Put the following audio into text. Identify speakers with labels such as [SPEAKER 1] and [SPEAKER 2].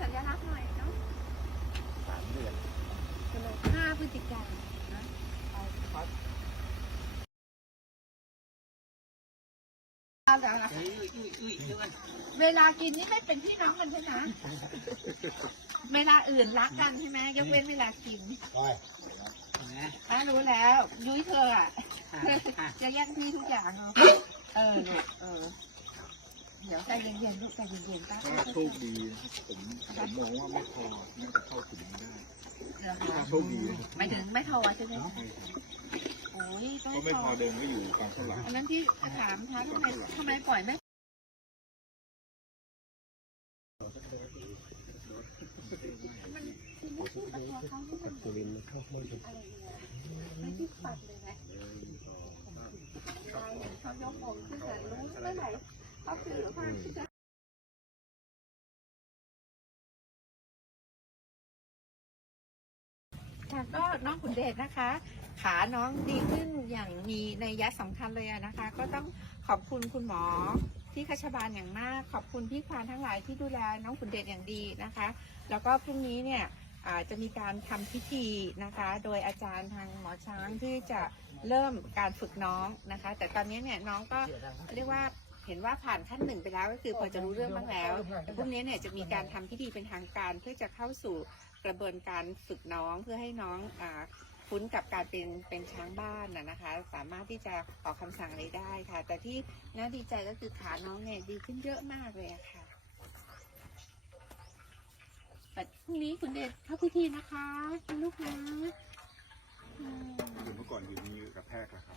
[SPEAKER 1] ดูเป็นสัญลักษณ์หน่อยเนาะ
[SPEAKER 2] สามเดือน
[SPEAKER 1] ห้าพฤศจิกายนนะเอาเดี๋ยวนะเวลากินนี่ไม่เป็นพี่น้องกันใช่ไหมเวลาอื่นรักกันใช่ไหมยกเว้นเวลากิน
[SPEAKER 2] ไป
[SPEAKER 1] ป้ารู้แล้ว ยุ้ยเธออะจะแย่งพี่ทุกอย่างเนาะเออลูกเออเดี๋ยวใจเย็นๆลูกใจเย็นๆป้า
[SPEAKER 2] ถ้าโชคดีผมผมมองว่าไม่พอน่าจะเข้าถึงไม่ได้
[SPEAKER 1] เดี๋ยว
[SPEAKER 2] ถ้าโชคดีนะครับ
[SPEAKER 1] ไม่ถึงไม่พอใช่ไหม
[SPEAKER 2] ครับ
[SPEAKER 1] โอ้ยต้อ
[SPEAKER 2] ก็ไม่
[SPEAKER 1] พ
[SPEAKER 2] พ
[SPEAKER 1] อ
[SPEAKER 2] อเดินก็อยู่กลางข้าวหลาม
[SPEAKER 1] อันนั้นที่ถามท่านทำไมทำไมปล่อยไม่มันคือไม่พูดกับตัวเขาที่มัน
[SPEAKER 2] สุรินเข้าห้วย
[SPEAKER 1] อะไรอย่างเงี้ยไม่ที่ปัดเลยนะเขายกผมขึ้นแต่รู้เมื่อไหร่ เขาถือว่าที่จะค่ะก็น้องขุนเดชนะคะ ขาน้องดีขึ้นอย่างมีในยยะสำคัญเลยอะนะคะ ก็ต้องขอบคุณคุณหมอที่คชบาลอย่างมาก ขอบคุณพี่ควานทั้งหลายที่ดูแลน้องขุนเดชอย่างดีนะคะ แล้วก็พรุ่งนี้เนี่ยอ่าจะมีการทำพิธีนะคะ โดยอาจารย์ทางหมอช้างที่จะเริ่มการฝึกน้องนะคะ แต่ตอนนี้เนี่ยน้องก็เรียกว่า เห็นว่าผ่านขั้นหนึ่งไปแล้วก็คือพอจะรู้เรื่องบ้างแล้วแต่พรุ่งนี้เนี่ยจะมีการทำพิธีเป็นทางการเพื่อจะเข้าสู่กระบวนการฝึกน้องเพื่อให้น้องอ่าคุ้นกับการเป็นเป็นช้างบ้านนะนะคะ สามารถที่จะออกคำสั่งอะไรได้ค่ะ แต่ที่น่าดีใจก็คือขาน้องเนี่ยดีขึ้นเยอะมากเลยอะค่ะแต่พรุ่งนี้คุณเดชเข้าพิธีนะคะคุณลูกนะอืม
[SPEAKER 2] เมื่อก่อนอยู่นี่กระแทกนะครับ